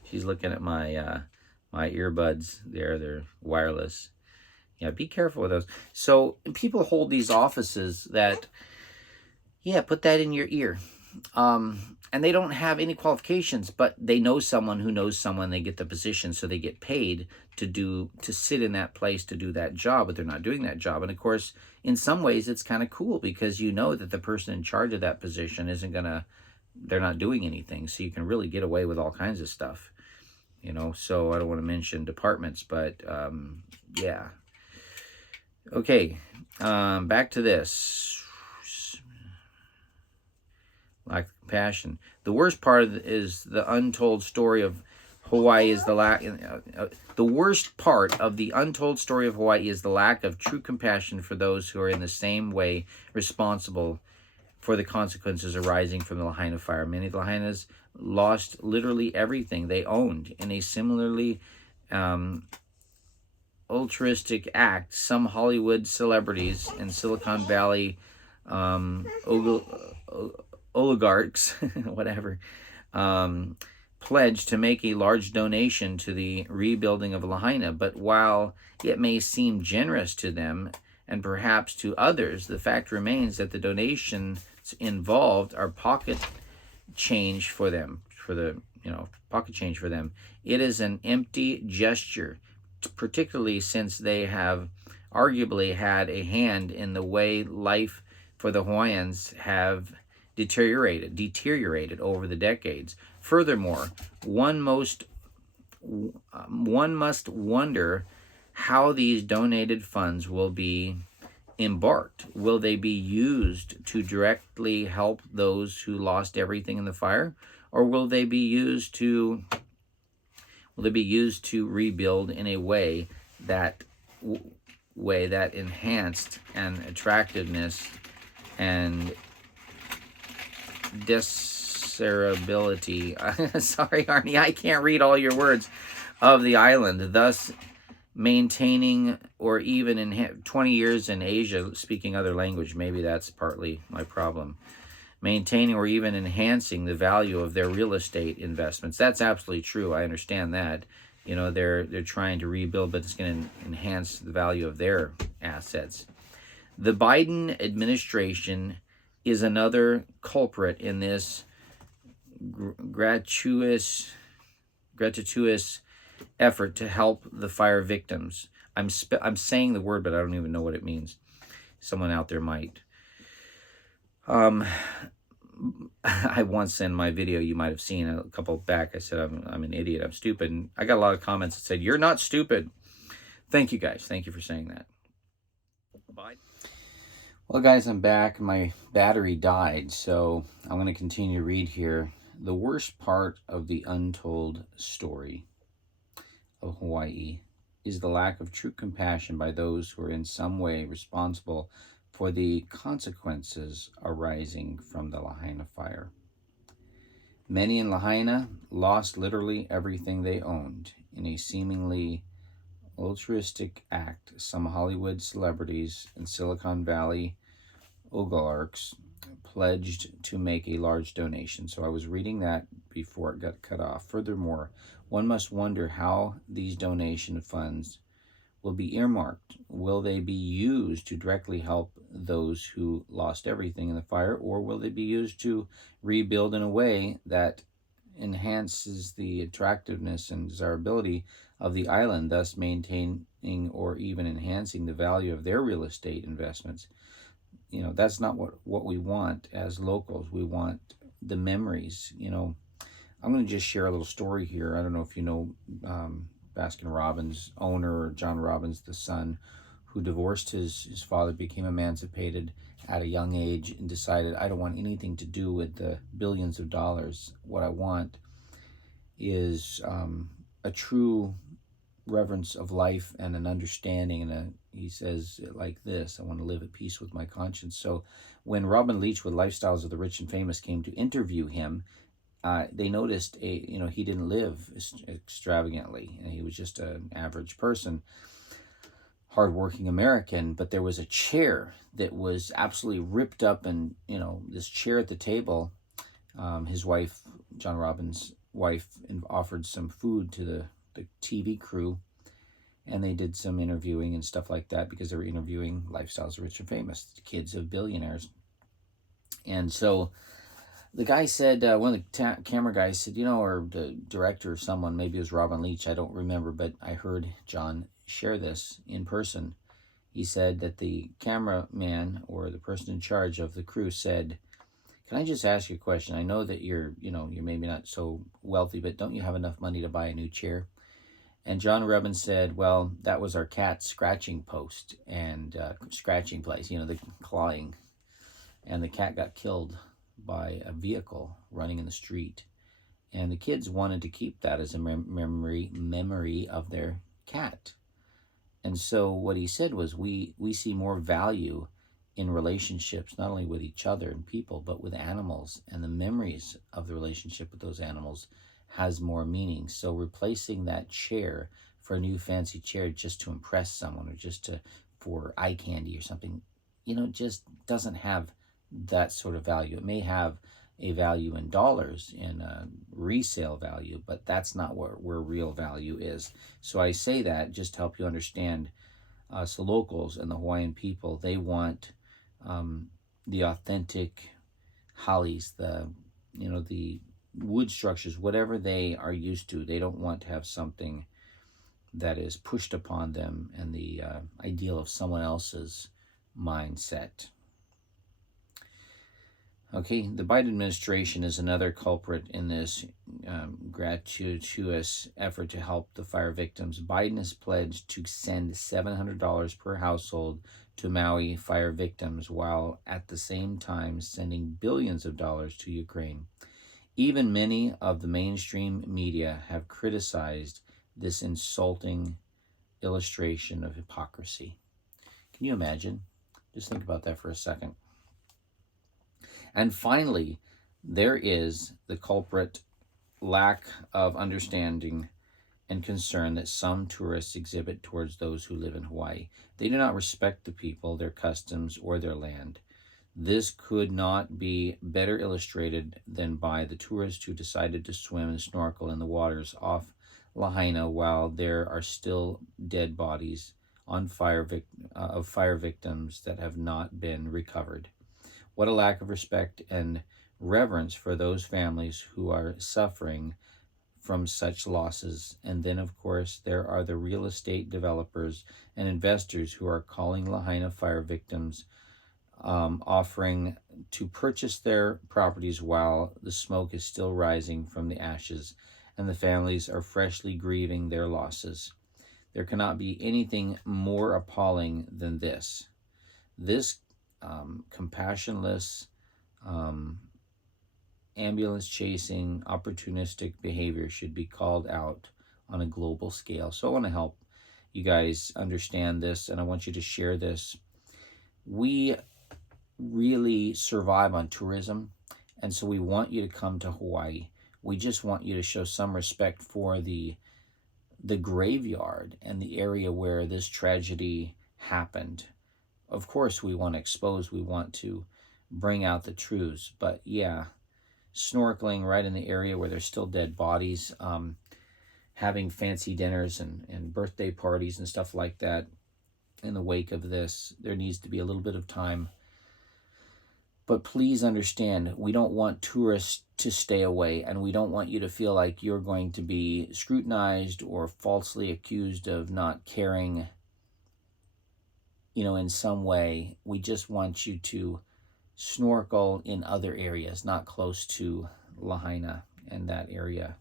She's looking at my my earbuds there. They're wireless. Yeah, be careful with those. So people hold these offices that, yeah, put that in your ear. And they don't have any qualifications, but they know someone who knows someone. They get the position, so they get paid to sit in that place to do that job, but they're not doing that job. And of course, in some ways, it's kind of cool because you know that the person in charge of that position they're not doing anything. So you can really get away with all kinds of stuff, you know. So I don't want to mention departments, but yeah. Okay, back to this. Lack of compassion. The worst part is the untold story of Hawaii is the worst part of the untold story of Hawaii is the lack of true compassion for those who are in the same way responsible for the consequences arising from the Lahaina fire. Many Lahainas lost literally everything they owned in a similarly altruistic act. Some Hollywood celebrities and Silicon Valley oligarchs, whatever, pledged to make a large donation to the rebuilding of Lahaina. But while it may seem generous to them and perhaps to others, the fact remains that the donations involved are pocket change for them, pocket change for them. It is an empty gesture, particularly since they have arguably had a hand in the way life for the Hawaiians have deteriorated over the decades. Furthermore, one must wonder how these donated funds will be embarked. Will they be used to directly help those who lost everything in the fire, or will they be used to rebuild in a way that enhanced and attractiveness and desirability, sorry Arnie, I can't read all your words, of the island, thus maintaining or even in 20 years in Asia speaking other language, maybe that's partly my problem, maintaining or even enhancing the value of their real estate investments. That's absolutely true. I understand that. You know, they're trying to rebuild, but it's going to enhance the value of their assets. The Biden administration is another culprit in this gratuitous effort to help the fire victims. I'm saying the word, but I don't even know what it means. Someone out there might. I once in my video, you might have seen a couple back, I said I'm an idiot, I'm stupid, and I got a lot of comments that said, "You're not stupid." Thank you guys. Thank you for saying that. Bye. Well, guys, I'm back. My battery died, so I'm going to continue to read here. The worst part of the untold story of Hawaii is the lack of true compassion by those who are in some way responsible for the consequences arising from the Lahaina fire. Many in Lahaina lost literally everything they owned in a seemingly altruistic act. Some Hollywood celebrities and Silicon Valley oligarchs pledged to make a large donation. So I was reading that before it got cut off. Furthermore, one must wonder how these donation funds will be earmarked. Will they be used to directly help those who lost everything in the fire, or will they be used to rebuild in a way that enhances the attractiveness and desirability of the island, thus maintaining or even enhancing the value of their real estate investments? You know, that's not what we want as locals. We want the memories. You know, I'm going to just share a little story here. I don't know if you know Baskin Robbins owner, or John Robbins, the son, who divorced his father, became emancipated at a young age, and decided, I don't want anything to do with the billions of dollars. What I want is a true reverence of life and an understanding. And he says it like this: I want to live at peace with my conscience. So when Robin Leach with Lifestyles of the Rich and Famous came to interview him, they noticed he didn't live extravagantly, and he was just an average person. hardworking American, but there was a chair that was absolutely ripped up, and this chair at the table, his wife, John Robbins' wife, offered some food to the TV crew, and they did some interviewing and stuff like that because they were interviewing lifestyles of rich and famous, kids of billionaires. And so the guy said, one of the camera guys said, or the director or someone, maybe it was Robin Leach, I don't remember, but I heard John share this in person. He said that the cameraman or the person in charge of the crew said, "Can I just ask you a question? I know that you're maybe not so wealthy, but don't you have enough money to buy a new chair?" And John Robbins said, "Well, that was our cat's scratching post and scratching place, the clawing. And the cat got killed by a vehicle running in the street. And the kids wanted to keep that as a memory of their cat." And so what he said was, we see more value in relationships, not only with each other and people, but with animals, and the memories of the relationship with those animals has more meaning. So replacing that chair for a new fancy chair just to impress someone, or just for eye candy or something, just doesn't have that sort of value. It may have a value in dollars, in resale value, but that's not where real value is. So I say that just to help you understand, us locals and the Hawaiian people, they want the authentic halis, the wood structures, whatever they are used to. They don't want to have something that is pushed upon them and the ideal of someone else's mindset. Okay, the Biden administration is another culprit in this gratuitous effort to help the fire victims. Biden has pledged to send $700 per household to Maui fire victims, while at the same time sending billions of dollars to Ukraine. Even many of the mainstream media have criticized this insulting illustration of hypocrisy. Can you imagine? Just think about that for a second. And finally, there is the culprit lack of understanding and concern that some tourists exhibit towards those who live in Hawaii. They do not respect the people, their customs, or their land. This could not be better illustrated than by the tourist who decided to swim and snorkel in the waters off Lahaina while there are still dead bodies on fire victims that have not been recovered. What a lack of respect and reverence for those families who are suffering from such losses. And then, of course, there are the real estate developers and investors who are calling Lahaina fire victims, offering to purchase their properties while the smoke is still rising from the ashes and the families are freshly grieving their losses. There cannot be anything more appalling than this. This compassionless, ambulance chasing, opportunistic behavior should be called out on a global scale. So I want to help you guys understand this, and I want you to share this. We really survive on tourism, and so we want you to come to Hawaii. We just want you to show some respect for the graveyard and the area where this tragedy happened. Of course, we want to expose, we want to bring out the truths, but yeah, snorkeling right in the area where there's still dead bodies, having fancy dinners and birthday parties and stuff like that in the wake of this, there needs to be a little bit of time. But please understand, we don't want tourists to stay away, and we don't want you to feel like you're going to be scrutinized or falsely accused of not caring, in some way. We just want you to snorkel in other areas, not close to Lahaina and that area.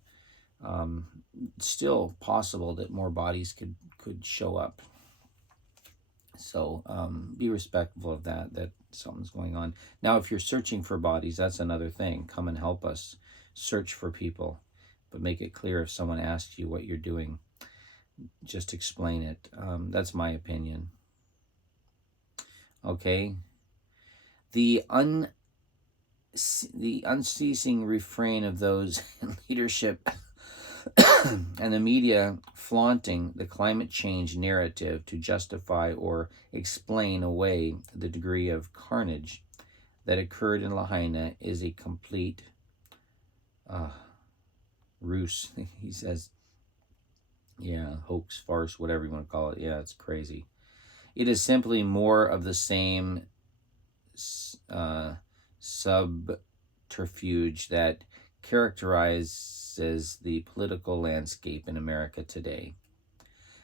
It's still possible that more bodies could show up. So be respectful of that something's going on. Now, if you're searching for bodies, that's another thing. Come and help us search for people, but make it clear if someone asks you what you're doing. Just explain it. That's my opinion. Okay. The unceasing refrain of those in leadership and the media flaunting the climate change narrative to justify or explain away the degree of carnage that occurred in Lahaina is a complete ruse. He says, yeah, hoax, farce, whatever you want to call it. Yeah, it's crazy. It is simply more of the same subterfuge that characterizes the political landscape in America today.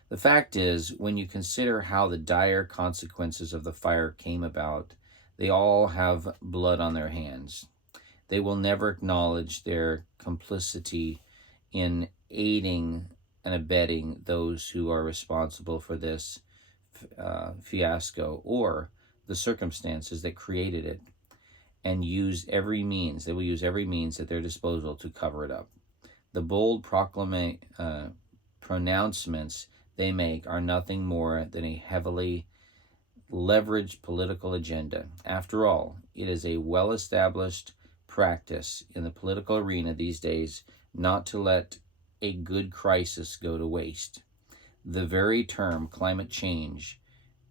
The fact is, when you consider how the dire consequences of the fire came about, they all have blood on their hands. They will never acknowledge their complicity in aiding and abetting those who are responsible for this fiasco or the circumstances that created it, and use every means. They will use every means at their disposal to cover it up. The bold pronouncements they make are nothing more than a heavily leveraged political agenda. After all, it is a well-established practice in the political arena these days not to let a good crisis go to waste. The very term climate change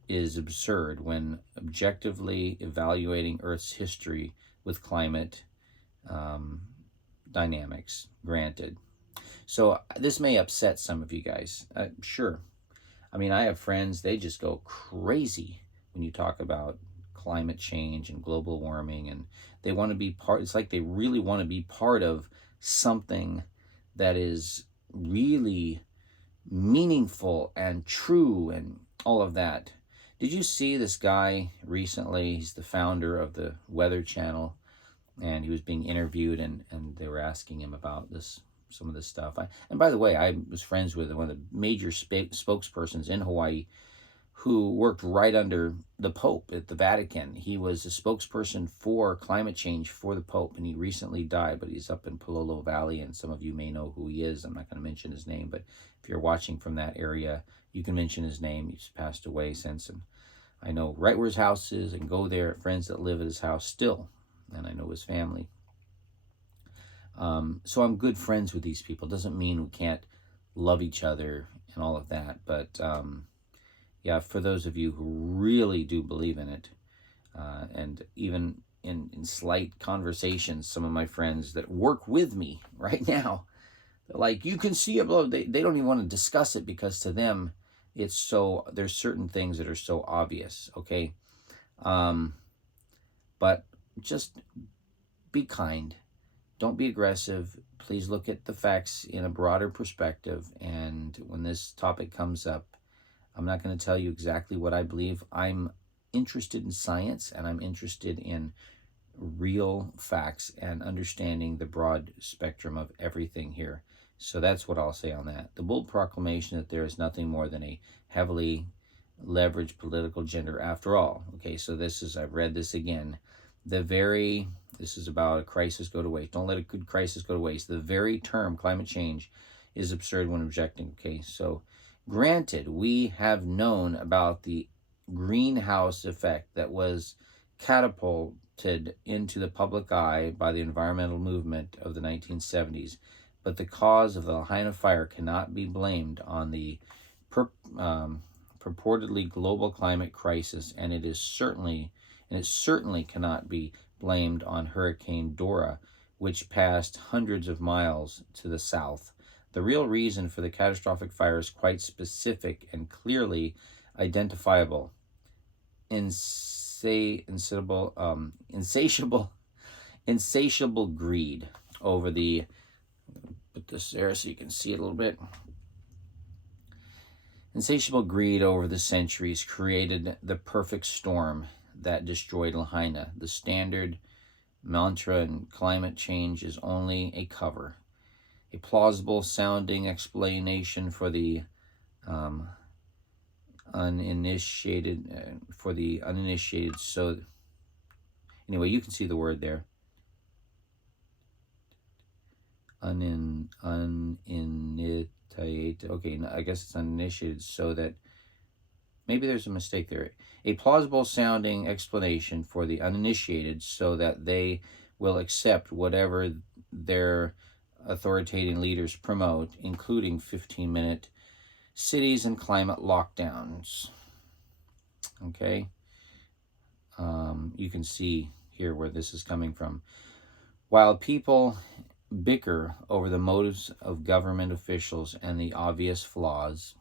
is absurd when objectively evaluating Earth's history with climate dynamics, granted. So this may upset some of you guys. Sure. I mean, I have friends, they just go crazy when you talk about climate change and global warming, and they want to be part, it's like they really want to be part of something that is really meaningful and true and all of that. Did you see this guy recently? He's the founder of the Weather Channel, and he was being interviewed, and they were asking him about some of this stuff. And by the way, I was friends with one of the major spokespersons in Hawaii who worked right under the Pope at the Vatican. He was a spokesperson for climate change for the Pope, and he recently died, but he's up in Palolo Valley, and some of you may know who he is. I'm not going to mention his name, but if you're watching from that area, you can mention his name. He's passed away since, and I know right where his house is and go there, friends that live at his house still, and I know his family. So I'm good friends with these people. Doesn't mean we can't love each other and all of that, but yeah, for those of you who really do believe in it, and even in slight conversations, some of my friends that work with me right now, they're like, you can see it below. They don't even want to discuss it because to them, it's so, there's certain things that are so obvious, okay? But just be kind. Don't be aggressive. Please look at the facts in a broader perspective. And when this topic comes up, I'm not going to tell you exactly what I believe. I'm interested in science, and I'm interested in real facts and understanding the broad spectrum of everything here. So that's what I'll say on that. The bold proclamation that there is nothing more than a heavily leveraged political agenda after all. Okay, so this is, I've read this again. This is about a crisis go to waste. Don't let a good crisis go to waste. The very term climate change is absurd when objecting. Okay, so granted, we have known about the greenhouse effect that was catapulted into the public eye by the environmental movement of the 1970s, but the cause of the Lahaina fire cannot be blamed on the purportedly global climate crisis, and it certainly cannot be blamed on Hurricane Dora, which passed hundreds of miles to the south. The real reason for the catastrophic fire is quite specific and clearly identifiable. Insatiable greed over the, put this there so you can see it a little bit. Insatiable greed over the centuries created the perfect storm that destroyed Lahaina. The standard mantra in climate change is only a cover, a plausible sounding explanation for the uninitiated. So anyway, you can see the word there. Okay, I guess it's uninitiated, so that maybe there's a mistake there. A plausible sounding explanation for the uninitiated so that they will accept whatever their authoritarian leaders promote, including 15-minute cities and climate lockdowns. Okay, you can see here where this is coming from. While people bicker over the motives of government officials and the obvious flaws,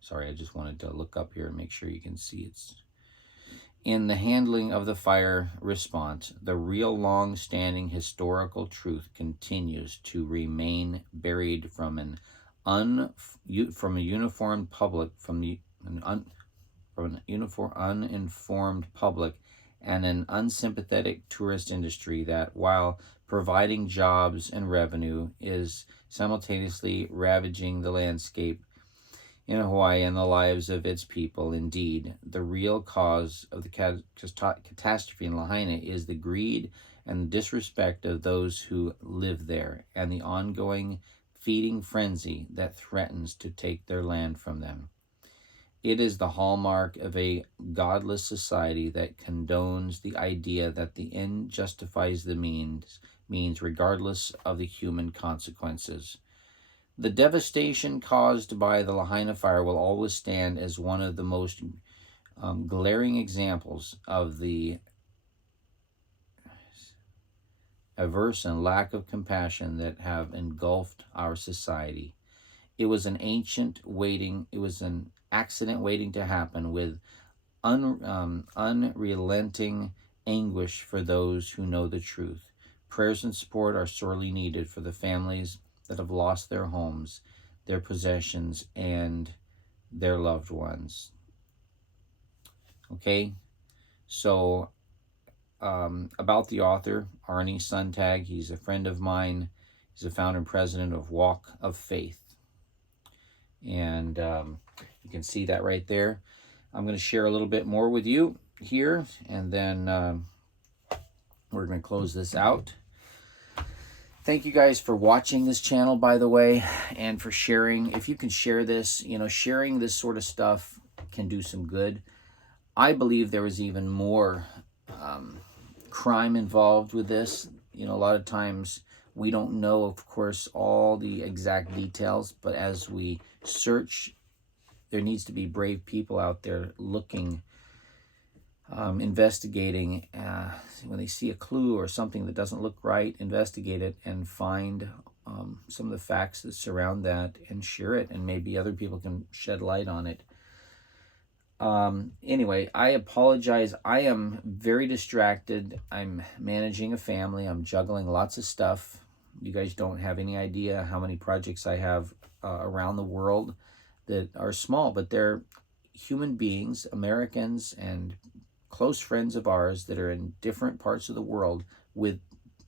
sorry, I just wanted to look up here and make sure you can see it's in the handling of the fire response, the real long-standing historical truth continues to remain buried from an uninformed public and an unsympathetic tourist industry that, while providing jobs and revenue, is simultaneously ravaging the landscape in Hawaii and the lives of its people. Indeed, the real cause of the catastrophe in Lahaina is the greed and disrespect of those who live there, and the ongoing feeding frenzy that threatens to take their land from them. It is the hallmark of a godless society that condones the idea that the end justifies the means regardless of the human consequences. The devastation caused by the Lahaina fire will always stand as one of the most glaring examples of the averse and lack of compassion that have engulfed our society. It was an accident waiting to happen, with unrelenting anguish for those who know the truth. Prayers and support are sorely needed for the families that have lost their homes, their possessions, and their loved ones. Okay, so about the author, Arnie Suntag, he's a friend of mine. He's the founder and president of Walk of Faith. And you can see that right there. I'm going to share a little bit more with you here, and then we're going to close this out. Thank you guys for watching this channel, by the way, and for sharing. If you can share this, sharing this sort of stuff can do some good. I believe there is even more crime involved with this. A lot of times we don't know, of course, all the exact details, but as we search, there needs to be brave people out there looking, investigating. When they see a clue or something that doesn't look right, investigate it and find some of the facts that surround that and share it, and maybe other people can shed light on it. Anyway, I apologize. I am very distracted. I'm managing a family. I'm juggling lots of stuff. You guys don't have any idea how many projects I have around the world that are small, but they're human beings, Americans, and close friends of ours that are in different parts of the world with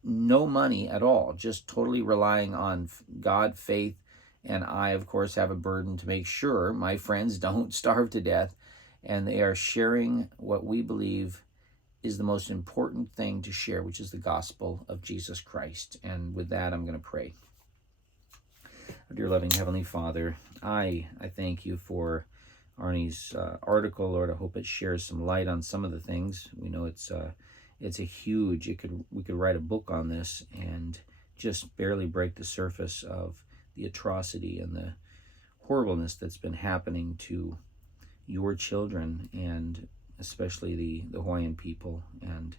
no money at all, just totally relying on God, faith, and I, of course, have a burden to make sure my friends don't starve to death, and they are sharing what we believe is the most important thing to share, which is the gospel of Jesus Christ. And with that, I'm going to pray. Our dear loving Heavenly Father, I thank you for Arnie's article, Lord. I hope it shares some light on some of the things. We know it's a huge, we could write a book on this and just barely break the surface of the atrocity and the horribleness that's been happening to your children, and especially the Hawaiian people and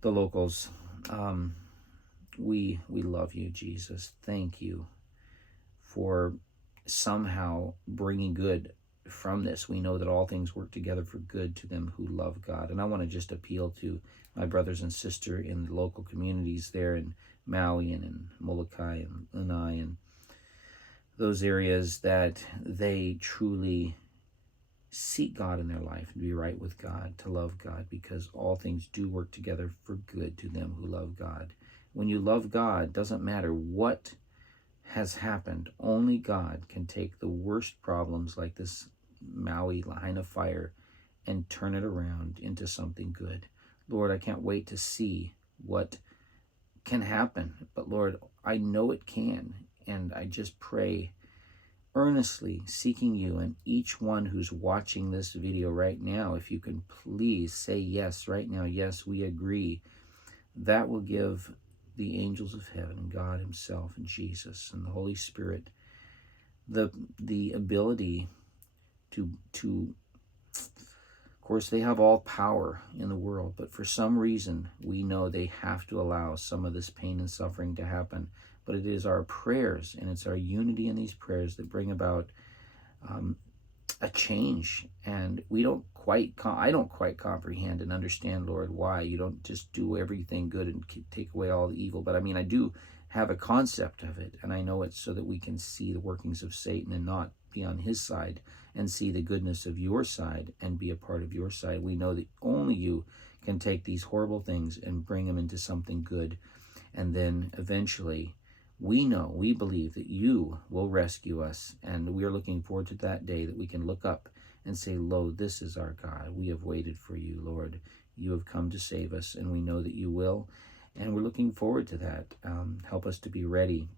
the locals. We love you, Jesus. Thank you for somehow bringing good from this. We know that all things work together for good to them who love God. And I want to just appeal to my brothers and sisters in the local communities there in Maui and in Molokai and Lanai and those areas, that they truly seek God in their life and be right with God, to love God, because all things do work together for good to them who love God. When you love God, doesn't matter what has happened. Only God can take the worst problems like this Maui Lahaina fire and turn it around into something good. Lord, I can't wait to see what can happen. But Lord, I know it can. And I just pray earnestly, seeking you, and each one who's watching this video right now, if you can please say yes right now. Yes, we agree that will give the angels of heaven and God himself and Jesus and the Holy Spirit the ability to of course, they have all power in the world, but for some reason, we know they have to allow some of this pain and suffering to happen. But it is our prayers, and it's our unity in these prayers that bring about a change. And I don't quite comprehend and understand, Lord, why you don't just do everything good and take away all the evil. But I mean, I do have a concept of it, and I know it's so that we can see the workings of Satan and not be on his side, and see the goodness of your side and be a part of your side. We know that only you can take these horrible things and bring them into something good. And then eventually we believe that you will rescue us. And we are looking forward to that day that we can look up and say, lo, this is our God. We have waited for you, Lord. You have come to save us, and we know that you will. And we're looking forward to that. Help us to be ready.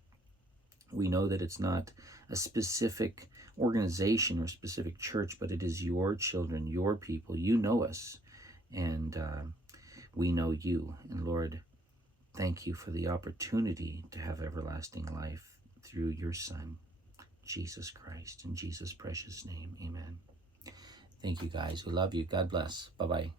We know that it's not a specific organization or specific church, but it is your children, your people. You know us, and we know you. And Lord, thank you for the opportunity to have everlasting life through your Son, Jesus Christ. In Jesus' precious name, amen. Thank you, guys. We love you. God bless. Bye-bye.